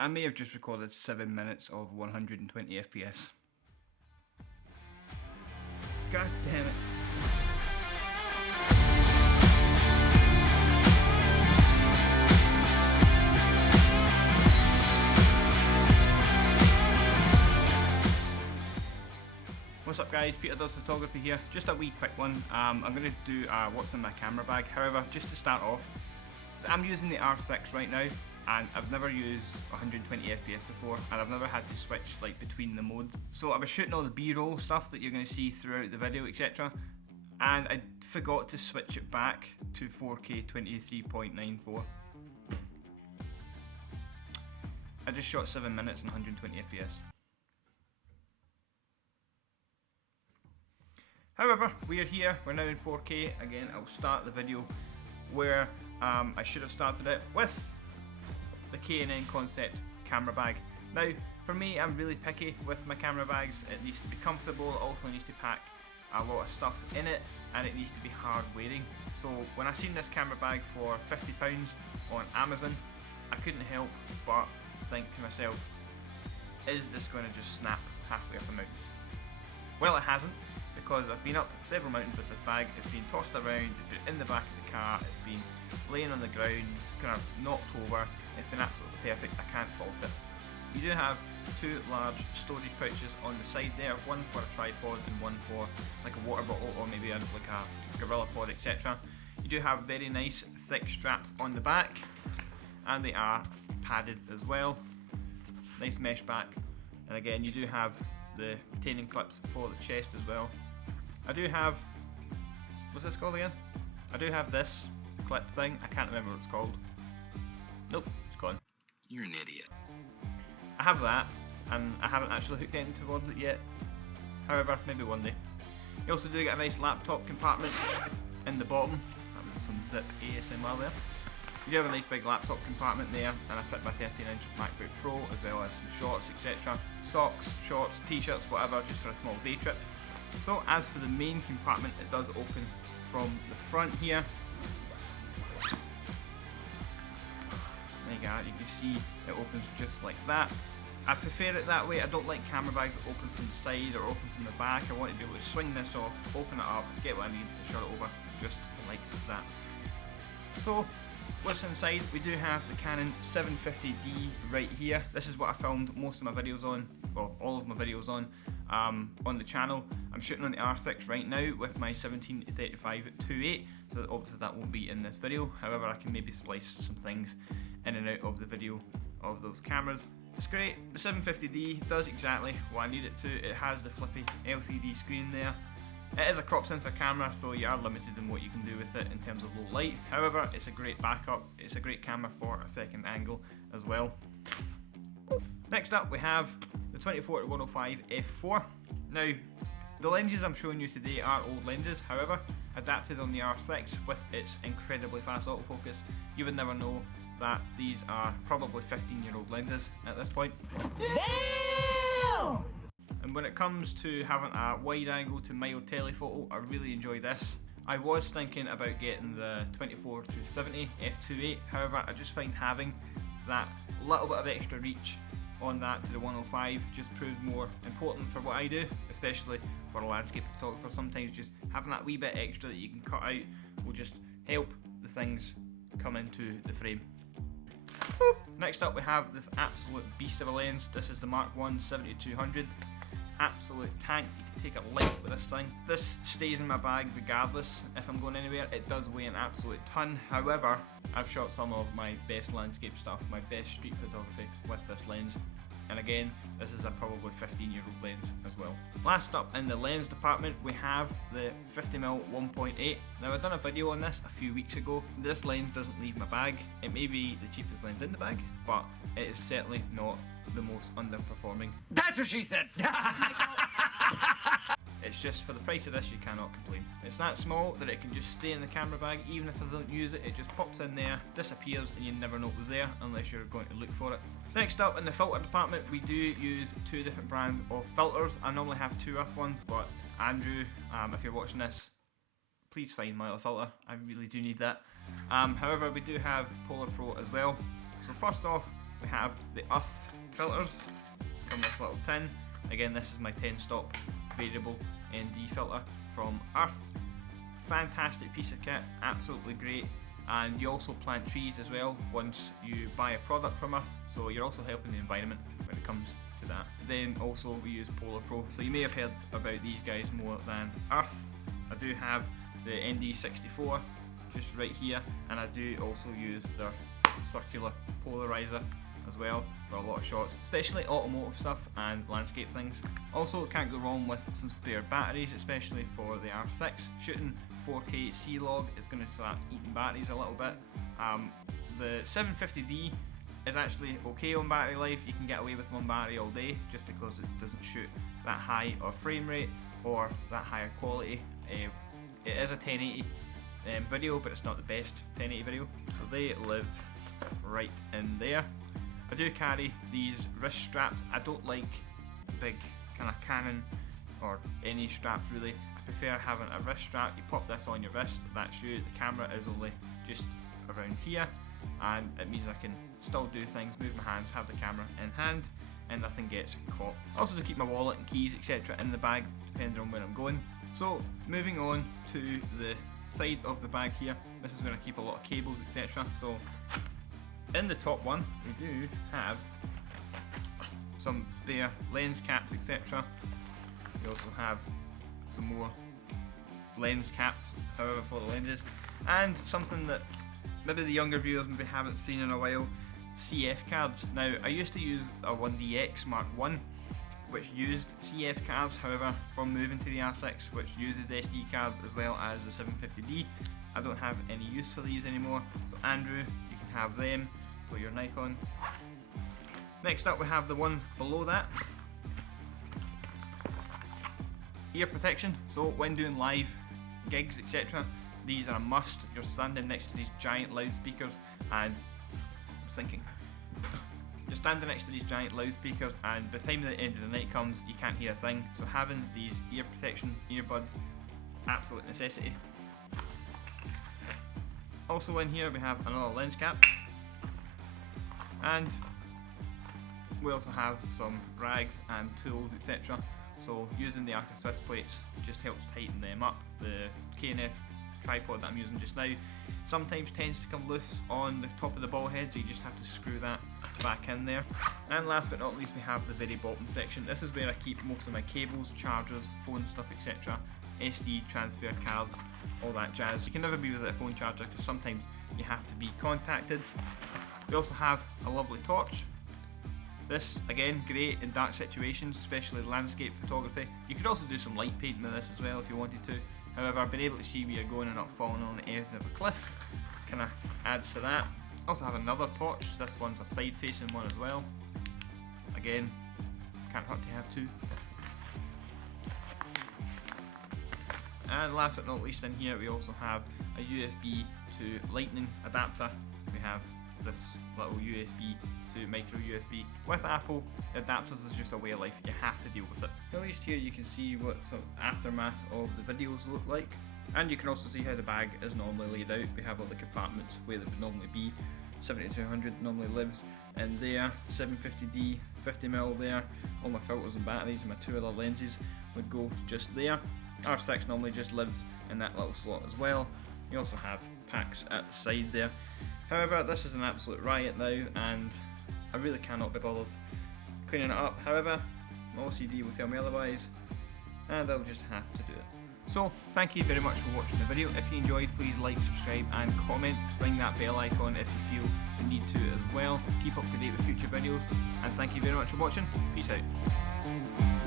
I may have just recorded 7 minutes of 120 FPS. God damn it. What's up guys, Peter Does Photography here. Just a wee quick one. I'm going to do what's in my camera bag. However, just to start off, I'm using the R6 right now, and I've never used 120 FPS before, and I've never had to switch like between the modes. So I was shooting all the B-roll stuff that you're going to see throughout the video, etc. And I forgot to switch it back to 4K 23.94. I just shot 7 minutes and 120 FPS. However, we are here, we're now in 4K. Again, I'll start the video where I should have started it with the K&F Concept Camera Bag. Now, for me, I'm really picky with my camera bags. It needs to be comfortable, it also needs to pack a lot of stuff in it, and it needs to be hard wearing. So when I seen this camera bag for £50 on Amazon, I couldn't help but think to myself, is this going to just snap halfway up a mountain? Well, it hasn't, because I've been up several mountains with this bag. It's been tossed around, it's been in the back of the car, it's been laying on the ground, kind of knocked over. It's been absolutely perfect, I can't fault it. You do have two large storage pouches on the side there, one for a tripod and one for like a water bottle or maybe like a gorilla pod, etc. You do have very nice thick straps on the back, and they are padded as well. Nice mesh back, and again you do have the retaining clips for the chest as well. I do have, what's this called again? I do have this clip thing, I can't remember what it's called. Nope, it's gone. You're an idiot. I have that, and I haven't actually hooked anything towards it yet. However, maybe one day. You also do get a nice laptop compartment in the bottom. That was some zip ASMR there. You do have a nice big laptop compartment there, and I fit my 13-inch MacBook Pro as well as some shorts, etc. Socks, shorts, t-shirts, whatever, just for a small day trip. So as for the main compartment, it does open from the front here. There you go, you can see it opens just like that. I prefer it that way. I don't like camera bags that open from the side or open from the back. I want to be able to swing this off, open it up, get what I need to shut it over, just like that. So what's inside? We do have the Canon 750D right here. This is what I filmed most of my videos on, well, all of my videos on the channel. I'm shooting on the R6 right now with my 17-35 2.8, so obviously that won't be in this video. However, I can maybe splice some things in and out of the video of those cameras. It's great. The 750D does exactly what I need it to. It has the flippy LCD screen there. It is a crop sensor camera, so you are limited in what you can do with it in terms of low light. However, it's a great backup. It's a great camera for a second angle as well. Next up, we have the 24-105 f4. Now, the lenses I'm showing you today are old lenses. However, adapted on the R6 with its incredibly fast autofocus, you would never know that these are probably 15-year-old lenses at this point. Damn! And when it comes to having a wide angle to mild telephoto, I really enjoy this. I was thinking about getting the 24-70 f2.8, however I just find having that little bit of extra reach on that to the 105 just proves more important for what I do, especially for a landscape photographer. Sometimes just having that wee bit extra that you can cut out will just help the things come into the frame. Next up we have this absolute beast of a lens. This is the Mark 1 7200. Absolute tank, you can take it light with this thing. This stays in my bag regardless if I'm going anywhere. It does weigh an absolute ton. However, I've shot some of my best landscape stuff, my best street photography with this lens. And again, this is a probably 15-year-old lens as well. Last up in the lens department, we have the 50mm 1.8. Now I've done a video on this a few weeks ago. This lens doesn't leave my bag. It may be the cheapest lens in the bag, but it is certainly not the most underperforming. That's what she said! It's just, for the price of this, you cannot complain. It's that small that it can just stay in the camera bag. Even if I don't use it, it just pops in there, disappears, and you never know it was there unless you're going to look for it. Next up in the filter department, we do use two different brands of filters. I normally have two Earth ones, but Andrew, if you're watching this, please find my little filter. I really do need that. However, we do have PolarPro as well. So first off, we have the URTH filters, come in this little tin. Again, this is my 10-stop variable ND filter from URTH. Fantastic piece of kit, absolutely great. And you also plant trees as well once you buy a product from URTH, so you're also helping the environment when it comes to that. Then also we use PolarPro, so you may have heard about these guys more than URTH. I do have the ND64 just right here, and I do also use their circular polarizer as well for a lot of shots, especially automotive stuff and landscape things. Also, can't go wrong with some spare batteries, especially for the R6. Shooting 4K C-Log is going to start eating batteries a little bit. The 750D is actually okay on battery life. You can get away with one battery all day just because it doesn't shoot that high of frame rate or that higher quality. It is a 1080 video, but it's not the best 1080 video, so they live right in there. I do carry these wrist straps. I don't like big kind of Canon or any straps really. I prefer having a wrist strap. You pop this on your wrist, that's you. The camera is only just around here, and it means I can still do things, move my hands, have the camera in hand, and nothing gets caught. Also to keep my wallet and keys etc in the bag depending on where I'm going. So moving on to the side of the bag here, this is where I keep a lot of cables etc. So in the top one we do have some spare lens caps etc. We also have some more lens caps, however, for the lenses, and something that maybe the younger viewers maybe haven't seen in a while, CF cards. Now I used to use a 1DX Mark I which used CF cards, however from moving to the R6 which uses SD cards as well as the 750D, I don't have any use for these anymore. So Andrew, you can have them for your Nikon. Next up we have the one below that, ear protection. So when doing live gigs etc, these are a must. You're standing next to these giant loudspeakers, and I'm thinking you're standing next to these giant loudspeakers, and by the time the end of the night comes you can't hear a thing, so having these ear protection earbuds, absolute necessity. Also in here we have another lens cap, and we also have some rags and tools etc. So using the Arca Swiss plates just helps tighten them up. The K&F tripod that I'm using just now sometimes tends to come loose on the top of the ball head, so you just have to screw that back in there. And last but not least we have the very bottom section. This is where I keep most of my cables, chargers, phone stuff etc, SD transfer cards, all that jazz. You can never be without a phone charger because sometimes you have to be contacted. We also have a lovely torch. This, again, great in dark situations, especially landscape photography. You could also do some light painting with this as well if you wanted to. However, I've been able to see where you're going and not falling on the edge of a cliff. Kind of adds to that. Also have another torch. This one's a side-facing one as well. Again, can't hurt to have two. And last but not least in here, we also have a USB to Lightning adapter. We have this little USB to micro USB. With Apple, adapters is just a way of life, you have to deal with it. At least here you can see what some aftermath of the videos look like, and you can also see how the bag is normally laid out. We have all the compartments where they would normally be. 7200 normally lives in there, 750D, 50mm there, all my filters and batteries and my two other lenses would go just there. R6 normally just lives in that little slot as well. You also have packs at the side there. However, this is an absolute riot now, and I really cannot be bothered cleaning it up. However, my OCD will tell me otherwise, and I'll just have to do it. So, thank you very much for watching the video. If you enjoyed, please like, subscribe and comment. Ring that bell icon if you feel the need to as well. Keep up to date with future videos, and thank you very much for watching. Peace out.